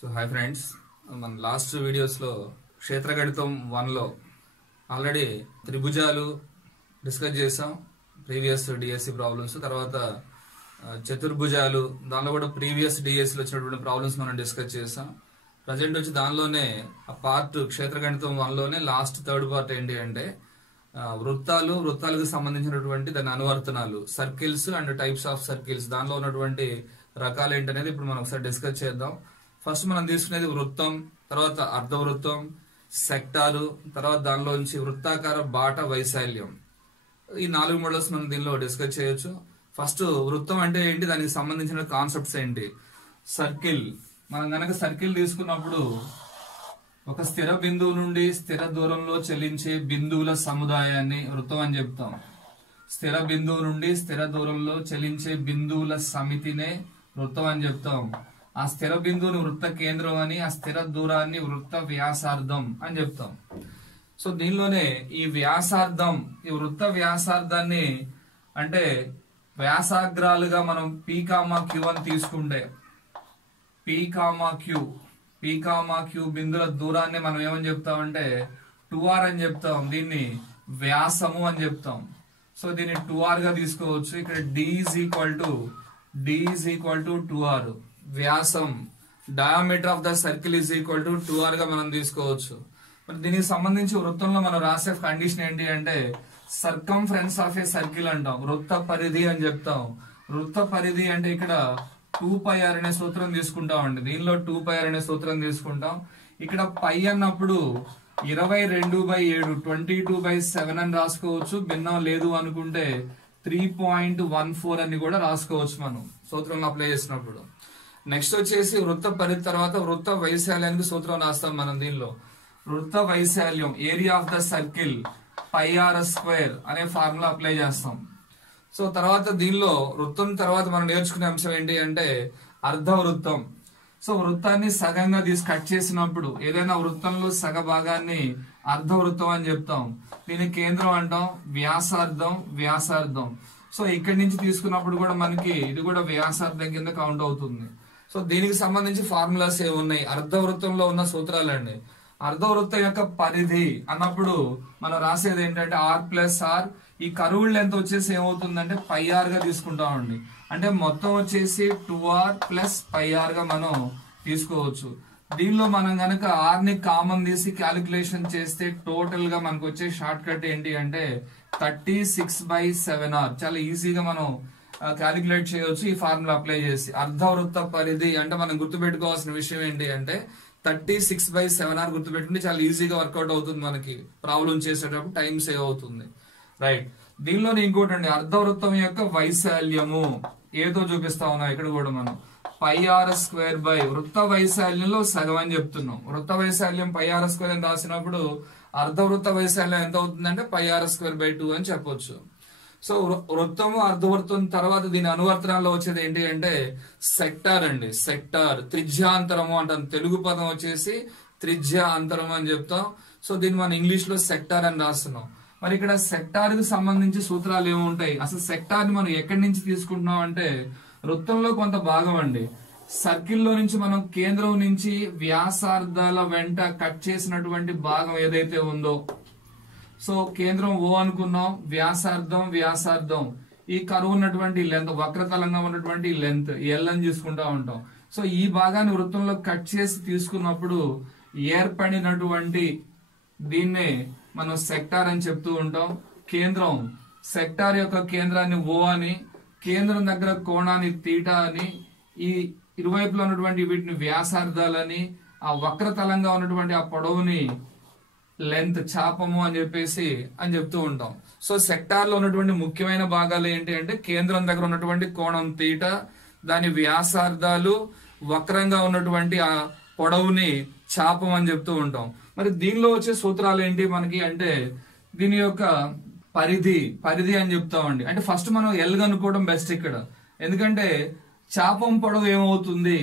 So hi friends, మన last వీడియోస్లో క్షేత్రగణితం 1లో already త్రిభుజాలు discuss చేసాం. ప్రీవియస్ డిఎస్సి ప్రాబ్లమ్స్, తర్వాత చతుర్భుజాలు, దానిలో కూడా ప్రీవియస్ డిఎస్సిలో వచ్చినటువంటి ప్రాబ్లమ్స్ మనం డిస్కస్ చేసాం. ప్రజెంట్ వచ్చి దానిలోనే ఆ పార్ట్ క్షేత్రగణితం 1లోనే లాస్ట్ థర్డ్ పార్ట్ ఏంటి అంటే వృత్తాలకు సంబంధించినటువంటి దాని అనువర్తనాలు, circles and types of circles, దానిలో ఉన్నటువంటి రకాలు ఏంటనేది ఇప్పుడు మనం ఒకసారి డిస్కస్ చేద్దాం. ఫస్ట్ మనం తీసుకునేది వృత్తం, తర్వాత అర్ధవృత్తం, సెక్టారు, తర్వాత దానిలోంచి వృత్తాకార బాట వైశాల్యం. ఈ 4 మోడల్స్ మనం దీనిలో డిస్కస్ చేయొచ్చు. ఫస్ట్ వృత్తం అంటే ఏంటి, దానికి సంబంధించిన కాన్సెప్ట్స్ ఏంటి. సర్కిల్, మనం గనక సర్కిల్ తీసుకున్నప్పుడు ఒక స్థిర బిందువు నుండి స్థిర దూరంలో చెల్లించే బిందువుల సముదాయాన్ని వృత్తం అని చెప్తాం. స్థిర బిందువు నుండి స్థిర దూరంలో చెల్లించే బిందువుల సమితినే వృత్తం అని చెప్తాం. ఆ స్థిర బిందువుని వృత్త కేంద్రం అని, ఆ స్థిర దూరాన్ని వృత్త వ్యాసార్థం అని చెప్తాం. సో దీనిలోనే ఈ వ్యాసార్థం, ఈ వృత్త వ్యాసార్థాన్ని అంటే వ్యాసాగ్రాలుగా మనం P, Q అని తీసుకుంటే P, Q బిందుల దూరాన్ని మనం ఏమని చెప్తామంటే 2r అని చెప్తాం. దీన్ని వ్యాసము అని చెప్తాం. సో దీన్ని 2r గా తీసుకోవచ్చు. ఇక్కడ D is equal to 2r. వ్యాసం, diameter of the circle is equal to 2r గా మనం తీసుకోవచ్చు. మరి దీనికి సంబంధించి వృత్తంలో మనం రాసే కండిషన్ ఏంటి అంటే సర్కంఫరెన్స్ ఆఫ్ ఏ సర్కిల్ అంటాం, వృత్త పరిధి అని చెప్తాం. వృత్త పరిధి అంటే ఇక్కడ 2πr అనే సూత్రం తీసుకుంటామండి. దీనిలో 2πr అనే సూత్రం తీసుకుంటాం. ఇక్కడ పై అన్నప్పుడు 22/7 22/7 అని రాసుకోవచ్చు. భిన్నం లేదు అనుకుంటే 3.14 అని కూడా రాసుకోవచ్చు మనం సూత్రంలో అప్లై చేసినప్పుడు. నెక్స్ట్ వచ్చేసి వృత్త పరిధి తర్వాత వృత్త వైశాల్యానికి సూత్రం రాస్తాం మనం. దీనిలో వృత్త వైశాల్యం, area of the circle πr² అనే ఫార్ములా అప్లై చేస్తాం. సో తర్వాత దీనిలో వృత్తం తర్వాత మనం నేర్చుకునే అంశం ఏంటి అంటే అర్ధవృత్తం. సో వృత్తాన్ని సగంగా కట్ చేసినప్పుడు ఏదైనా వృత్తంలో సగ భాగాన్ని అర్ధవృత్తం అని చెప్తాం. దీని కేంద్రం అంటాం, వ్యాసార్థం. సో ఇక్కడి నుంచి తీసుకున్నప్పుడు కూడా మనకి ఇది కూడా వ్యాసార్థం కింద కౌంట్ అవుతుంది. సో దీనికి సంబంధించి ఫార్ములాస్ ఏమున్నాయి, అర్ధవృత్తంలో ఉన్న సూత్రాలండి. అర్ధవృత్తం యొక్క పరిధి అన్నప్పుడు మనం రాసేది ఏంటంటే r+r. ఈ కర్వ్డ్ లెంత్ వచ్చేసి ఏమవుతుందంటే πr గా తీసుకుంటామండి. అంటే మొత్తం వచ్చేసి 2r + πr గా మనం తీసుకోవచ్చు. దీనిలో మనం గనక r ని కామన్ తీసి క్యాలిక్యులేషన్ చేస్తే టోటల్ గా మనకు వచ్చే షార్ట్ కట్ ఏంటి అంటే 36/7r. చాలా ఈజీగా మనం క్యాలిక్యులేట్ చేయవచ్చు ఈ ఫార్ములా అప్లై చేసి. అర్ధవృత్త పరిధి అంటే మనం గుర్తుపెట్టుకోవాల్సిన విషయం ఏంటి అంటే 36/7r గుర్తుపెట్టుకుంటే చాలా ఈజీగా వర్కౌట్ అవుతుంది. మనకి ప్రాబ్లం చేసేటప్పుడు టైం సేవ్ అవుతుంది. రైట్. దీనిలో ఇంకోటి అండి, అర్ధవృత్తం యొక్క వైశాల్యము ఏదో చూపిస్తా ఉన్నాం. ఇక్కడ కూడా మనం πr² వృత్త వైశాల్యంలో సగం అని చెప్తున్నాం. వృత్త వైశాల్యం πr² అని రాసినప్పుడు అర్ధవృత్త వైశాల్యం ఎంత అవుతుందంటే πr²/2 అని చెప్పొచ్చు. సో వృత్తము, అర్ధవృత్తం తర్వాత దీని అనువర్తనాల్లో వచ్చేది ఏంటి అంటే సెక్టార్ అండి. సెక్టార్, త్రిజ్యాంతరము అంటాం. తెలుగు పదం వచ్చేసి త్రిజ్యాంతరం అని చెప్తాం. సో దీన్ని మనం ఇంగ్లీష్ లో సెక్టార్ అని రాస్తున్నాం. మరి ఇక్కడ సెక్టార్ కి సంబంధించి సూత్రాలు ఏముంటాయి, అసలు సెక్టార్ ని మనం ఎక్కడి నుంచి తీసుకుంటున్నాం అంటే వృత్తంలో కొంత భాగం అండి. సర్కిల్లో నుంచి మనం కేంద్రం నుంచి వ్యాసార్థాల వెంట కట్ చేసినటువంటి భాగం ఏదైతే ఉందో, సో కేంద్రం O అనుకున్నాం, వ్యాసార్థం, ఈ కరువు ఉన్నటువంటి లెంత్, వక్రతలంగా ఉన్నటువంటి లెంత్ L అని తీసుకుంటా ఉంటాం. సో ఈ భాగాన్ని వృత్తంలో కట్ చేసి తీసుకున్నప్పుడు ఏర్పడినటువంటి దీన్నే మనం సెక్టార్ అని చెప్తూ ఉంటాం. కేంద్రం, సెక్టార్ యొక్క కేంద్రాన్ని O అని, కేంద్రం దగ్గర కోణాన్ని θ అని, ఈ ఇరువైపులో ఉన్నటువంటి వీటిని వ్యాసార్థాలని, ఆ వక్రతలంగా ఉన్నటువంటి ఆ పొడవుని లెంత్, చాపము అని చెప్పేసి అని చెప్తూ ఉంటాం. సో సెక్టార్ లో ఉన్నటువంటి ముఖ్యమైన భాగాలు ఏంటి అంటే కేంద్రం దగ్గర ఉన్నటువంటి కోణం θ, దాని వ్యాసార్థాలు, వక్రంగా ఉన్నటువంటి ఆ పొడవుని చాపం అని చెప్తూ ఉంటాం. మరి దీనిలో వచ్చే సూత్రాలు ఏంటి మనకి అంటే దీని యొక్క పరిధి అని చెప్తామండి. అంటే ఫస్ట్ మనం L కనుక్కోవడం బెస్ట్ ఇక్కడ. ఎందుకంటే చాపం పొడవు ఏమవుతుంది,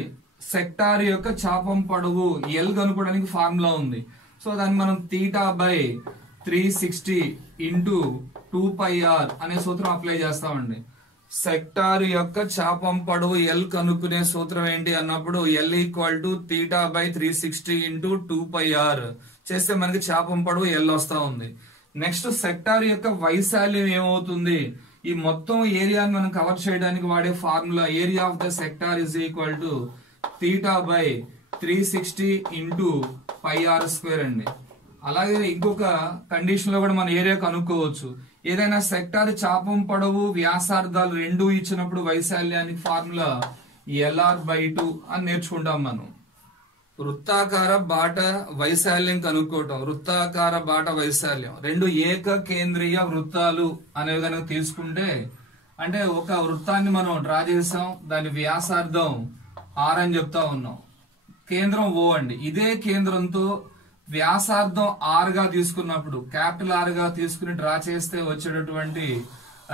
సెక్టార్ యొక్క చాపం పొడవు L కనుక్కోవడానికి ఫార్ములా ఉంది. సో దాన్ని మనం θ/360 × 2πr అనే సూత్రం అప్లై చేస్తామండి. సెక్టార్ యొక్క చాపం పొడవు ఎల్ కనుక్కునే సూత్రం ఏంటి అన్నప్పుడు L equal to theta by 360 into 2πr చేస్తే మనకి చాపం పొడవు ఎల్ వస్తా ఉంది. నెక్స్ట్ సెక్టార్ యొక్క వైశాల్యం ఏమవుతుంది, ఈ మొత్తం ఏరియాని మనం కవర్ చేయడానికి వాడే formula area of the sector is equal to theta by 360 into πr² అండి. అలాగే ఇంకొక కండిషన్ లో కూడా మన ఏరియా కనుక్కోవచ్చు. ఏదైనా సెక్టార్ చాపం పొడవు వ్యాసార్థాలు రెండు ఇచ్చినప్పుడు వైశాల్యానికి ఫార్ములా LR/2 అని నేర్చుకుంటాం మనం. వృత్తాకార బాట వైశాల్యం కనుక్కోవటం. వృత్తాకార బాట వైశాల్యం రెండు ఏక కేంద్రీయ వృత్తాలు అనేవి కనుక తీసుకుంటే, అంటే ఒక వృత్తాన్ని మనం డ్రా చేసాం, దాని వ్యాసార్థం R అని చెప్తా ఉన్నాం, కేంద్రం O అండి. ఇదే కేంద్రంతో వ్యాసార్థం R గా తీసుకున్నప్పుడు, క్యాపిటల్ R గా తీసుకుని డ్రా చేస్తే వచ్చేటటువంటి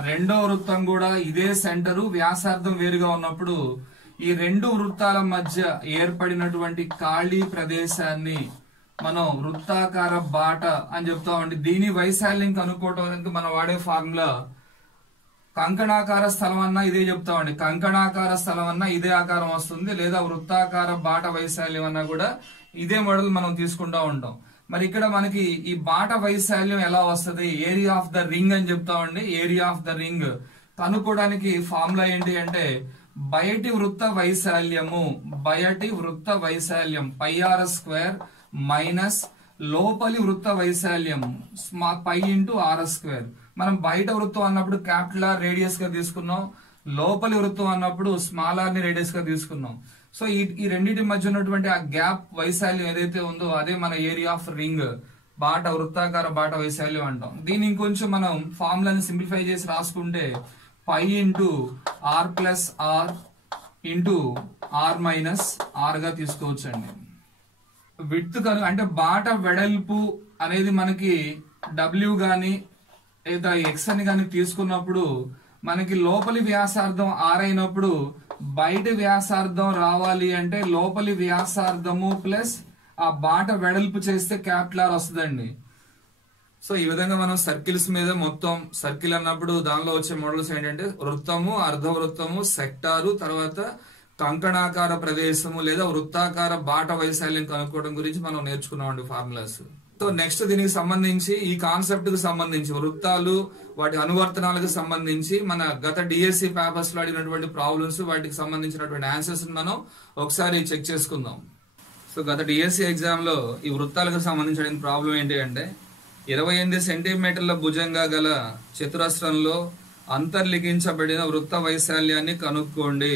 రెండో వృత్తం కూడా ఇదే సెంటరు, వ్యాసార్థం వేరుగా ఉన్నప్పుడు ఈ రెండు వృత్తాల మధ్య ఏర్పడినటువంటి ఖాళీ ప్రదేశాన్ని మనం వృత్తాకార బాట అని చెప్తామండి. దీని వైశాల్యం కనుక్కోవడానికి మనం వాడే ఫార్ములా కంకణాకార స్థలం అన్నా ఇదే చెప్తామండి. కంకణాకార స్థలం అన్నా ఇదే ఆకారం వస్తుంది, లేదా వృత్తాకార బాట వైశాల్యం అన్నా కూడా ఇదే మోడల్ మనం తీసుకుంటా ఉంటాం. మరి ఇక్కడ మనకి ఈ బాట వైశాల్యం ఎలా వస్తుంది, ఏరియా ఆఫ్ ద రింగ్ అని చెప్తామండి. ఏరియా ఆఫ్ ద రింగ్ కనుక్కోవడానికి ఫార్ములా ఏంటి అంటే బయటి వృత్త వైశాల్యం πr² మైనస్ లోపలి వృత్త వైశాల్యం π ఇంటూ r². మనం బయట వృత్తం అన్నప్పుడు క్యాపిటల్ R రేడియస్ గా తీసుకున్నాం, లోపలి వృత్తం అన్నప్పుడు స్మాల్ r ని రేడియస్ గా తీసుకున్నాం. సో ఈ రెండింటి మధ్య ఉన్నటువంటి ఆ గ్యాప్ వైశాల్యం ఏదైతే ఉందో అదే మన ఏరియా ఆఫ్ రింగ్ బాట, వృత్తాకార బాట వైశాల్యం అంటాం. దీన్ని ఇంకొంచెం మనం ఫార్ములాని సింప్లిఫై చేసి రాసుకుంటే π ఇంటూ r+r ఇంటూ r-r గా తీసుకోవచ్చు అండి. విడ్త్ అంటే బాట వెడల్పు అనేది మనకి W గాని లేదా X అని గాని తీసుకున్నప్పుడు మనకి లోపలి వ్యాసార్థం R అయినప్పుడు బయట వ్యాసార్థం రావాలి అంటే లోపలి వ్యాసార్థము ప్లస్ ఆ బాట వెడల్పు చేస్తే క్యాపిటల్ R వస్తుందండి. సో ఈ విధంగా మనం సర్కిల్స్ మీద మొత్తం సర్కిల్ అన్నప్పుడు దానిలో వచ్చే మోడల్స్ ఏంటంటే వృత్తము, అర్ధవృత్తము, సెక్టారు, తర్వాత కంకణాకార ప్రదేశము లేదా వృత్తాకార బాట వైశాల్యం కనుక్కోవడం గురించి మనం నేర్చుకున్నామండి ఫార్ములాస్. సో నెక్స్ట్ దీనికి సంబంధించి ఈ కాన్సెప్ట్ కు సంబంధించి వృత్తాలు వాటి అనువర్తనాలకు సంబంధించి మన గత డిఎస్సి పేపర్స్ లో అడిగినటువంటి ప్రాబ్లమ్స్ వాటికి సంబంధించినటువంటి ఆన్సర్స్ మనం ఒకసారి చెక్ చేసుకుందాం. సో గత డిఎస్సి ఎగ్జామ్ లో ఈ వృత్తాలకు సంబంధించిన ప్రాబ్లం ఏంటి అంటే 28 సెంటీమీటర్ల భుజంగా గల చతురస్రంలో అంతర్లిఖించబడిన వృత్త వైశాల్యాన్ని కనుక్కోండి.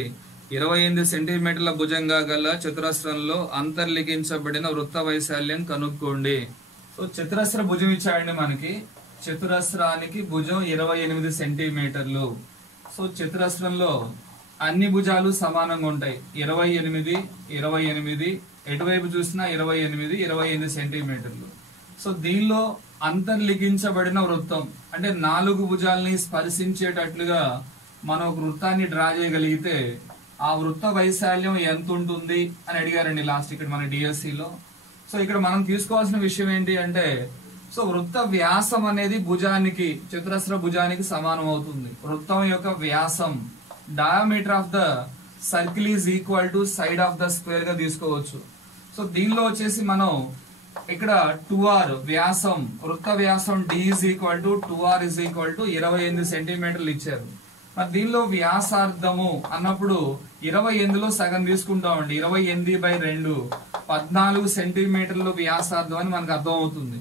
28 సెంటీమీటర్ల భుజంగా గల చతురస్రంలో అంతర్లిఖించబడిన వృత్త వైశాల్యం కనుక్కోండి. సో చతురస్ర భుజం ఇచ్చాడండి మనకి. చతురస్రానికి భుజం 28 సెంటీమీటర్లు. సో చతురస్రంలో అన్ని భుజాలు సమానంగా ఉంటాయి. 28, 28, ఎటువైపు చూసినా 28 సెంటీమీటర్లు. సో దీనిలో అంతర్లిఖించబడిన వృత్తం అంటే 4 భుజాలని స్పర్శించేటట్లుగా మనం ఒక వృత్తాన్ని డ్రా చేయగలిగితే ఆ వృత్త వైశాల్యం ఎంత ఉంటుంది అని అడిగారండి లాస్ట్ ఇక్కడ మన డిఎస్సిలో. సో ఇక్కడ మనం తీసుకోవాల్సిన విషయం ఏంటి అంటే సో వృత్త వ్యాసం అనేది భుజానికి, చతురస్ర భుజానికి సమానం అవుతుంది. వృత్తం యొక్క వ్యాసం diameter of the circle is equal to side of the square గా తీసుకోవచ్చు. సో దీనిలో వచ్చేసి మనం ఇక్కడ 2r వ్యాసం, వృత్త వ్యాసం d is equal to 2r is equal to 28 సెంటీమీటర్లు ఇచ్చారు. మరి దీనిలో వ్యాసార్థము అన్నప్పుడు 28లో సగం తీసుకుంటామండి. 28/2 14 సెంటీమీటర్లు వ్యాసార్థం అని మనకు అర్థం అవుతుంది.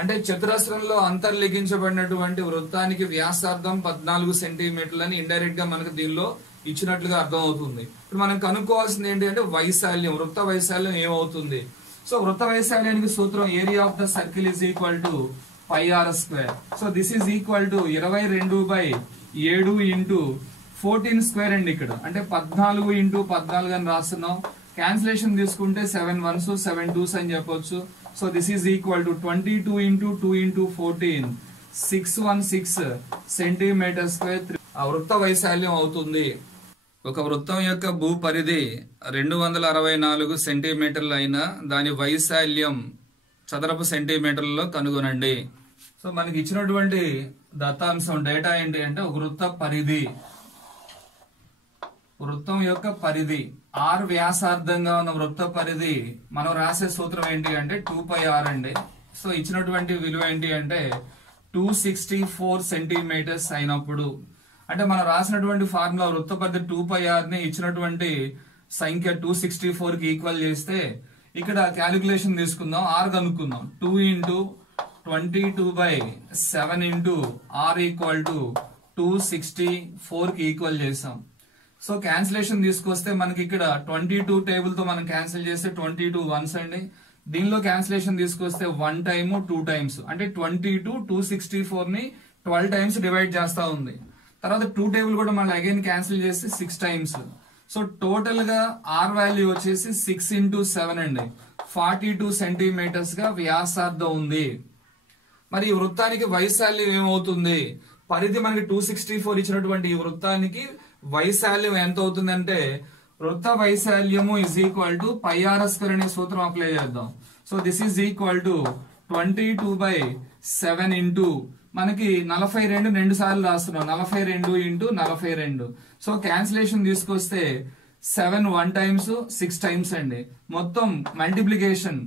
అంటే చతురస్రంలో అంతర్లిఖించబడినటువంటి వృత్తానికి వ్యాసార్థం 14 సెంటీమీటర్లు అని ఇండైరెక్ట్ గా మనకు దీనిలో ఇచ్చినట్లుగా అర్థం అవుతుంది. ఇప్పుడు మనం కనుక్కోవాల్సింది ఏంటి అంటే వైశాల్యం, వృత్త వైశాల్యం ఏమవుతుంది. సో వృత్త వైశాల్యానికి సూత్రం area of the circle is equal to πr². So this is equal to 22/7 into 14² అండి. ఇక్కడ అంటే 14 ఇంటూ 14 అని రాస్తున్నాం. క్యాన్సిలేషన్ తీసుకుంటే 7 1s 7 2s అని చెప్పొచ్చు. So this is equal to 22 into 2 into 14 616 centimetre square ఆ వృత్త వైశాల్యం అవుతుంది. ఒక వృత్తం యొక్క భూ పరిధి 264 సెంటీమీటర్లు అయినా దాని వైశాల్యం చదరపు సెంటీమీటర్లలో కనుగొనండి. సో మనకి ఇచ్చినటువంటి దత్తాంశం డేటా ఏంటి అంటే ఒక వృత్త పరిధి వృత్తం యొక్క పరిధి ఆర్ వ్యాసార్థంగా ఉన్న వృత్త పరిధి మనం రాసే సూత్రం ఏంటి అంటే 2πr అండి. సో ఇచ్చినటువంటి విలువ ఏంటి అంటే 264 సెంటీమీటర్స్ అయినప్పుడు, అంటే మనం రాసినటువంటి ఫార్ములా వృత్త పరిధి 2πr ని ఇచ్చినటువంటి సంఖ్య 264 కి ఈక్వల్ చేస్తే ఇక్కడ క్యాలిక్యులేషన్ తీసుకుందాం, ఆర్ కనుక్కుందాం. 2 into 22/7 into r equal to 264 కి ఈక్వల్ చేసాం. సో క్యాన్సిలేషన్ తీసుకొస్తే మనకి ఇక్కడ 22 టేబుల్ తో మనం క్యాన్సిల్ చేస్తే 22 వన్స్ అండి. దీనిలో క్యాన్సిలేషన్ తీసుకొస్తే 1 టైమ్ 2 టైమ్స్, అంటే 22 264 ని 12 టైమ్స్ డివైడ్ చేస్తా ఉంది. తర్వాత 2 టేబుల్ కూడా మళ్ళీ అగైన్ క్యాన్సిల్ చేస్తే 6 టైమ్స్. సో టోటల్ గా ఆర్ వాల్యూ వచ్చేసి 6 into 7 అండి, 42 సెంటీమీటర్స్ గా వ్యాసార్థం ఉంది. మరి ఈ వృత్తానికి వైశాల్యం ఏమవుతుంది? పరిధి మనకి 264 ఇచ్చినటువంటి ఈ వృత్తానికి వైశాల్యం ఎంత అవుతుందంటే వృత్త వైశాల్యము ఇజ్ ఈక్వల్ టు πr² అనే సూత్రం అప్లై చేద్దాం. So this is equal to 22/7 into మనకి 42 రెండు సార్లు రాస్తున్నాం, 42 into 42. సో క్యాన్సిలేషన్ తీసుకొస్తే 7 1 టైమ్స్ 6 టైమ్స్ అండి, మొత్తం multiplication.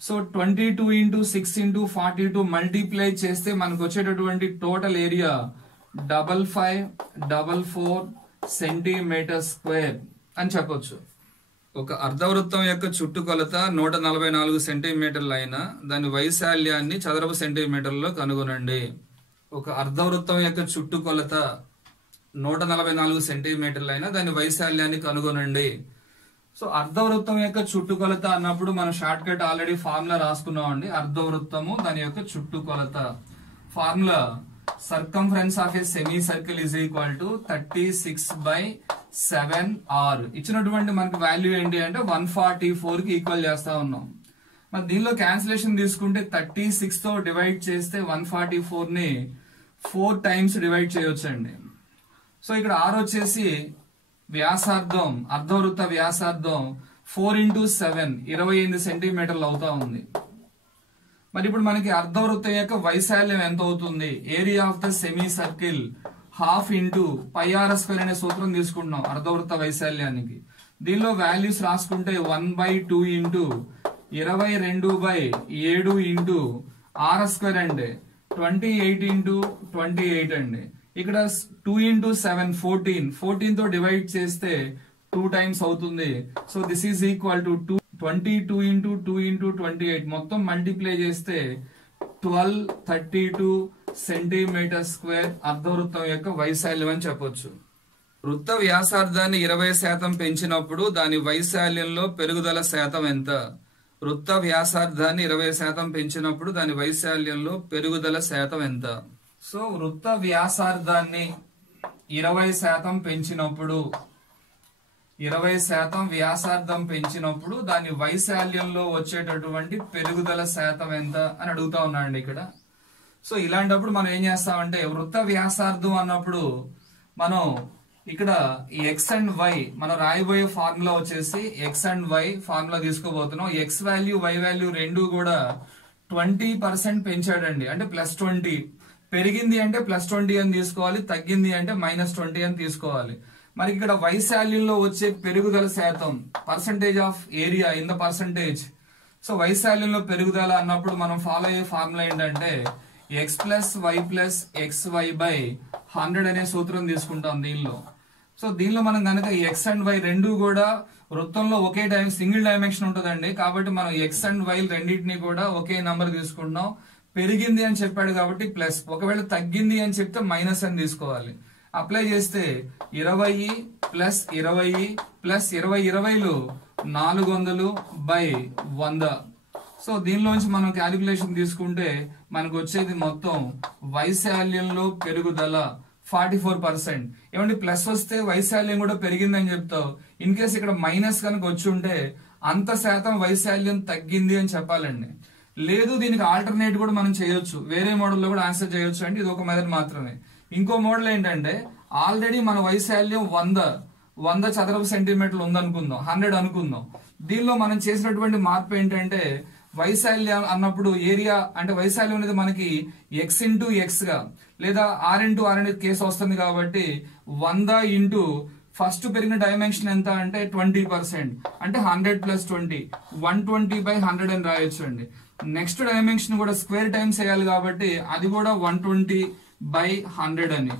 So 22 into 6 into 42 multiply చేస్తే మనకు వచ్చేటటువంటి టోటల్ ఏరియా 5544 సెంటీమీటర్ స్క్వేర్ అని చెప్పొచ్చు. ఒక అర్ధవృత్తం యొక్క చుట్టుకొలత 144 సెంటీమీటర్లు అయినా దాని వైశాల్యాన్ని చదరపు సెంటీమీటర్లో కనుగొనండి. ఒక అర్ధవృత్తం యొక్క చుట్టుకొలత 144 సెంటీమీటర్లు అయినా దాని వైశాల్యాన్ని కనుగొనండి. సో అర్ధవృత్తం యొక్క చుట్టుకొలత అన్నప్పుడు మనం షార్ట్ కట్ ఆల్రెడీ ఫార్ములా రాసుకున్నాం అండి. అర్ధవృత్తము దాని యొక్క చుట్టుకొలత formula circumference of A semi circle is equal to 36/7r. ఇచ్చినటువంటి మనకి వాల్యూ ఏంటి అంటే 144 కి ఈక్వల్ చేస్తా ఉన్నాం. మరి దీనిలో క్యాన్సిలేషన్ తీసుకుంటే 36 తో డివైడ్ చేస్తే 144 ని 4 టైమ్స్ డివైడ్ చేయొచ్చండి. సో ఇక్కడ ఆర్ వచ్చేసి వ్యాసార్థం, అర్ధవృత్త వ్యాసార్థం 4 into 7 28 సెంటీమీటర్లు అవుతా ఉంది. మరి ఇప్పుడు మనకి అర్ధవృత్తం యొక్క వైశాల్యం ఎంత అవుతుంది? Area of the semi circle ½ into πr² అనే సూత్రం తీసుకుంటున్నాం అర్ధవృత్త వైశాల్యానికి. దీనిలో వాల్యూస్ రాసుకుంటే 1/2 into 22/7 into r² అండి, 28 into 28 అండి. ఇక్కడ 2 into 7 14 తో డివైడ్ చేస్తే 2 టైమ్స్ అవుతుంది. So this is equal to 22 into 2 into 28 మొత్తం మల్టిప్లై చేస్తే 1232 సెంటీమీటర్ స్క్వేర్ అర్ధవృత్తం యొక్క వైశాల్యం అని చెప్పొచ్చు. వృత్త వ్యాసార్థాన్ని 20% పెంచినప్పుడు దాని వైశాల్యంలో పెరుగుదల శాతం ఎంత? వృత్త వ్యాసార్థాన్ని 20% పెంచినప్పుడు దాని వైశాల్యంలో పెరుగుదల శాతం ఎంత? సో వృత్త వ్యాసార్థాన్ని 20% పెంచినప్పుడు 20% వ్యాసార్థం పెంచినప్పుడు దాని వైశాల్యంలో వచ్చేటటువంటి పెరుగుదల శాతం ఎంత అని అడుగుతా ఉన్నాండి ఇక్కడ. సో ఇలాంటప్పుడు మనం ఏం చేస్తామంటే వృత్త వ్యాసార్థం అన్నప్పుడు మనం ఇక్కడ ఎక్స్ అండ్ వై మనం రాయబోయే ఫార్ములా వచ్చేసి ఎక్స్ అండ్ వై ఫార్ములా తీసుకోబోతున్నాం. ఎక్స్ వాల్యూ వై వాల్యూ రెండు కూడా 20% పెంచాడండి, అంటే +20. పెరిగింది అంటే +20 అని తీసుకోవాలి, తగ్గింది అంటే -20 అని తీసుకోవాలి. మరి ఇక్కడ వైశాల్యంలో వచ్చే పెరుగుదల శాతం percentage of area in the percentage. So వైశాల్యంలో పెరుగుదల అన్నప్పుడు మనం ఫాలో అయ్యే ఫార్ములా ఏంటంటే x + y + xy/100 అనే సూత్రం తీసుకుంటాం దీనిలో. సో దీనిలో మనం కనుక ఎక్స్ అండ్ వై రెండు కూడా వృత్తంలో ఒకే సింగిల్ డైమెన్షన్ ఉంటుందండి, కాబట్టి మనం ఎక్స్ అండ్ వై రెండింటిని కూడా ఒకే నంబర్ తీసుకుంటున్నాం. పెరిగింది అని చెప్పాడు కాబట్టి ప్లస్, ఒకవేళ తగ్గింది అని చెప్తే మైనస్ అని తీసుకోవాలి. అప్లై చేస్తే 20 + 20 + 20 400/100. సో దీనిలోంచి మనం క్యాలిక్యులేషన్ తీసుకుంటే మనకు వచ్చేది మొత్తం వైశాల్యంలో పెరుగుదల 44%. ఏమంటే ప్లస్ వస్తే వైశాల్యం కూడా పెరిగిందని చెప్తావు. ఇన్ కేస్ ఇక్కడ మైనస్ కనుక వచ్చి ఉంటే అంత శాతం వైశాల్యం తగ్గింది అని చెప్పాలండి. లేదు దీనికి ఆల్టర్నేట్ కూడా మనం చేయొచ్చు, వేరే మోడల్లో కూడా ఆన్సర్ చేయొచ్చు అండి. ఇది ఒక మెథడ్ మాత్రమే. ఇంకో మోడల్ ఏంటంటే ఆల్రెడీ మన వైశాల్యం 100 చదరపు సెంటీమీటర్లు ఉందనుకుందాం, 100 అనుకుందాం. దీనిలో మనం చేసినటువంటి మార్పు ఏంటంటే వైశాల్యం అన్నప్పుడు ఏరియా అంటే వైశాల్యం అనేది మనకి x × x గా లేదా r × r అనేది కేసు వస్తుంది కాబట్టి 100 × ఫస్ట్ పెరిగిన డైమెన్షన్ ఎంత అంటే 20%, అంటే 100 + 20, 120/100 అని రాయొచ్చు అండి. నెక్స్ట్ డైమెన్షన్ కూడా స్క్వేర్ టైమ్స్ వేయాలి కాబట్టి అది కూడా 120/100 అని.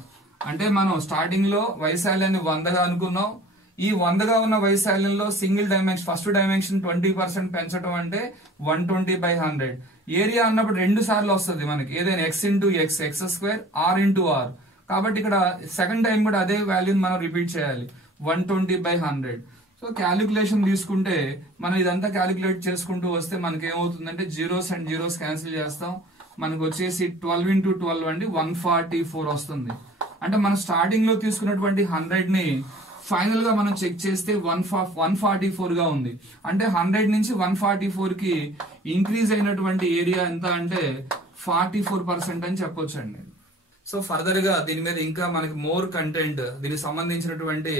అంటే మనం స్టార్టింగ్ లో వైశాల్యాన్ని 100గా అనుకున్నాం. ఈ 100గా ఉన్న వైశాల్యంలో సింగిల్ డైమెన్షన్ ఫస్ట్ డైమెన్షన్ 20% పెంచడం అంటే 120/100. ఏరియా అన్నప్పుడు 2 సార్లు వస్తుంది మనకి, ఏదైనా x × x, x², r × r. కాబట్టి ఇక్కడ సెకండ్ టైం కూడా అదే వాల్యూని మనం రిపీట్ చేయాలి, 120/100. సో క్యాలిక్యులేషన్ తీసుకుంటే మనం ఇదంతా క్యాలిక్యులేట్ చేసుకుంటూ వస్తే మనకి ఏమవుతుందంటే జీరోస్ అండ్ జీరోస్ క్యాన్సిల్ చేస్తాం. మనకు వచ్చేసి 12 × 12 అండి 144 వస్తుంది. అంటే మనం స్టార్టింగ్ లో తీసుకున్నటువంటి 100 ని ఫైనల్ గా మనం చెక్ చేస్తే 144 గా ఉంది. అంటే 100 నుంచి 144 కి ఇంక్రీజ్ అయినటువంటి ఏరియా ఎంత అంటే 44% అని చెప్పొచ్చు అండి. సో ఫర్దర్ గా దీని మీద ఇంకా మనకి మోర్ కంటెంట్, దీనికి సంబంధించినటువంటి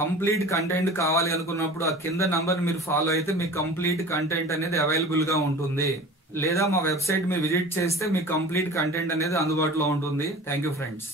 కంప్లీట్ కంటెంట్ కావాలి అనుకున్నప్పుడు ఆ కింద నంబర్ మీరు ఫాలో అయితే మీకు కంప్లీట్ కంటెంట్ అనేది అవైలబుల్ గా ఉంటుంది. లేదా మా వెబ్సైట్ మీరు విజిట్ చేస్తే మీకు కంప్లీట్ కంటెంట్ అనేది అందుబాటులో ఉంటుంది. Thank you friends.